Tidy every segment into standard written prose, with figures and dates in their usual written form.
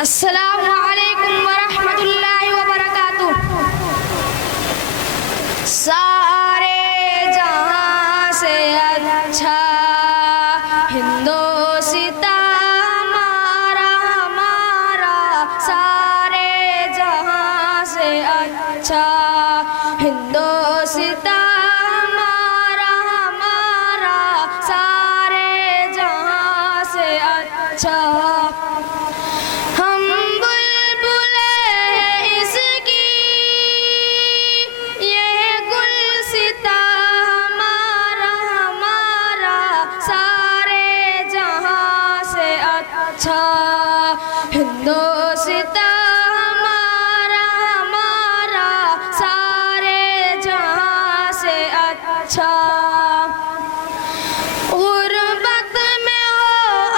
अस्सलामु अलैकुम वरहमतुल्लाहि वबरकातुह। सारे जहां से अच्छा हिंदोस्तां हमारा हमारा, सारे जहां से अच्छा हिंदोस्तां हमारा हमारा, सारे जहां से अच्छा। हिंदोस्तां हमारा हमारा, सारे जहां से अच्छा। गुर्बत में हो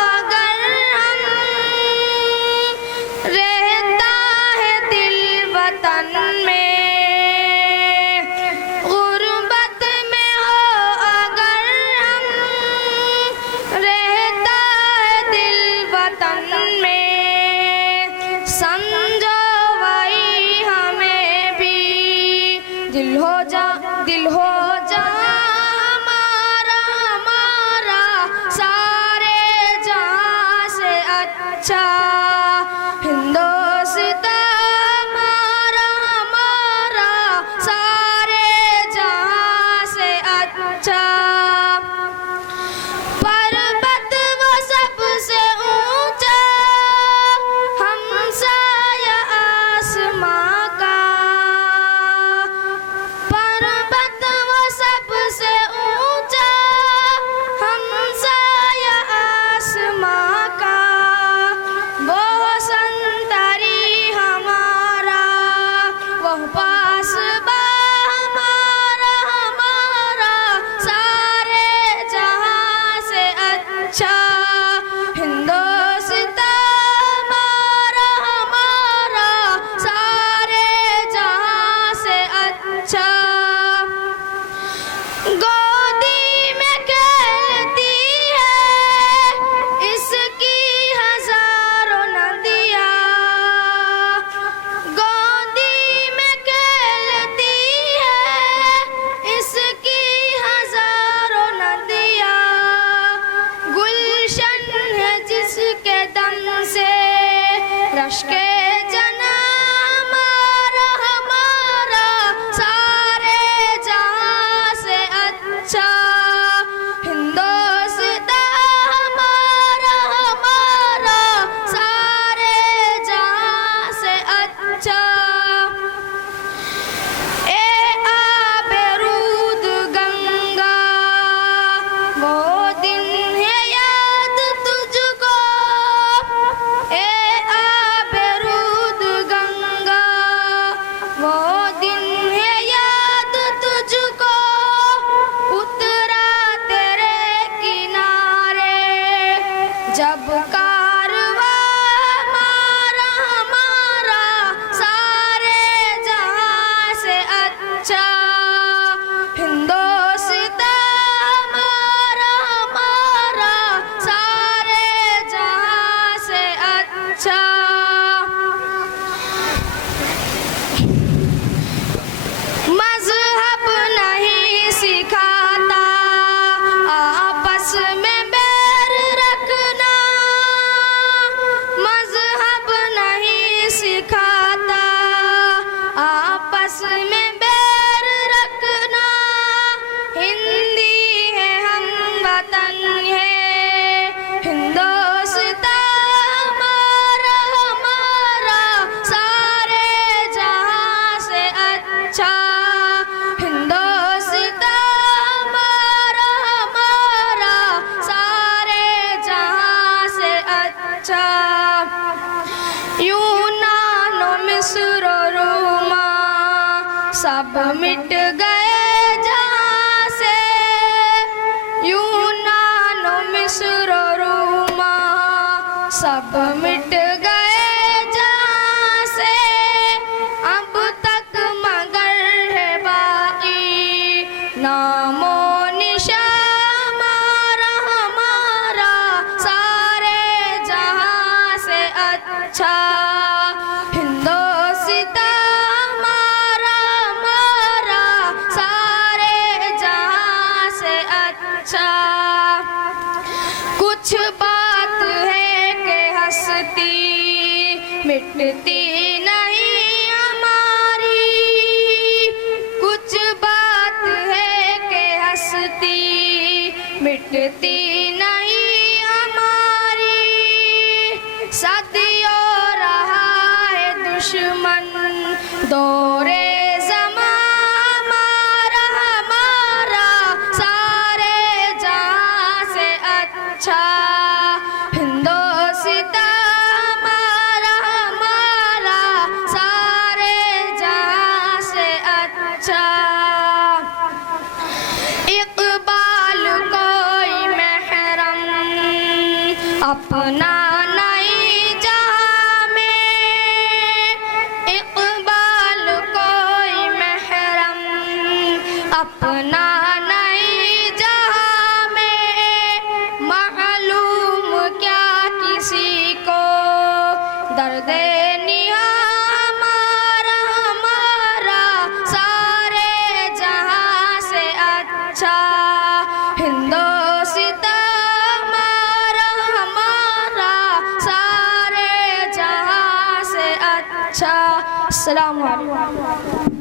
अगर हम, रहता है दिल वतन में। गुर्बत में हो अगर हम, रहता है दिल वतन में। समझो वही हमें भी दिल हो जा हमारा हमारा, सारे जहां से अच्छा। हिंदोस्तां हमारा हमारा, सारे जहां से अच्छा। पर्वत वो सबसे ऊंचा, हमसाया आसमां का। पर्वत वो सबसे ऊंचा, हमसाया आसमां का। वो संतरी हमारा, वो पासबा हमारा हमारा, सारे जहां से अच्छा। हिंदोस्तां हमारा हमारा, सारे जहां से अच्छा। गोदी में खेलती है इसकी हजारों नदियाँ। गोदी में खेलती है इसकी हजारों नदियाँ। गुलशन है जिसके दम से रश के जना हमारा हमारा, सारे जहां से अच्छा। हिंदोस्तां हमारा हमारा, सारे जहां से अच्छा। ए आबे रूद गंगा, वो दिन है याद तुझको। ए आबे रूद गंगा, वो दिन है याद तुझको। उतरा तेरे किनारे जब कारवां हमारा हमारा, सारे जहां से अच्छा। हिंदोस्तां हमारा हमारा, सारे जहां से अच्छा। मज़हब नहीं सिखाता आपस में बैर रखना। मज़हब नहीं सिखाता आपस में बैर रखना। हिंदी है हम वतन है हिंदोस्तां हमारा हमारा, सारे जहां से अच्छा। हिंदोस्तां हमारा हमारा, सारे जहां से अच्छा। यूनान मिस्र रोमा सब मिट गए जहां से। यूनान मिस्र रोमा सब मिट गए जहां से। अब तक मगर है बाकी नामो निशा हमारा हमारा, सारे जहां से अच्छा। अच्छा, हिंदोस्तां हमारा हमारा सारे जहां से अच्छा। कुछ बात है कि हस्ती मिटती नहीं हमारी, कुछ बात है कि हस्ती मिटती नहीं हमारी। सदियों रहा है दुश्मन दौरे ज़मां हमारा हमारा सारे जहां से अच्छा, हिंदोस्तां हमारा हमारा सारे जहां से अच्छा। इक़बाल कोई महरम अपना नहीं जहां में, इक़बाल कोई महरम अपना नहीं जहां में। मालूम क्या किसी को दर्दे निहा हमारा हमारा सारे जहां से अच्छा, हिंदोस्तां हमारा हमारा सारे जहां से अच्छा। अस्सलामु अलैकुम।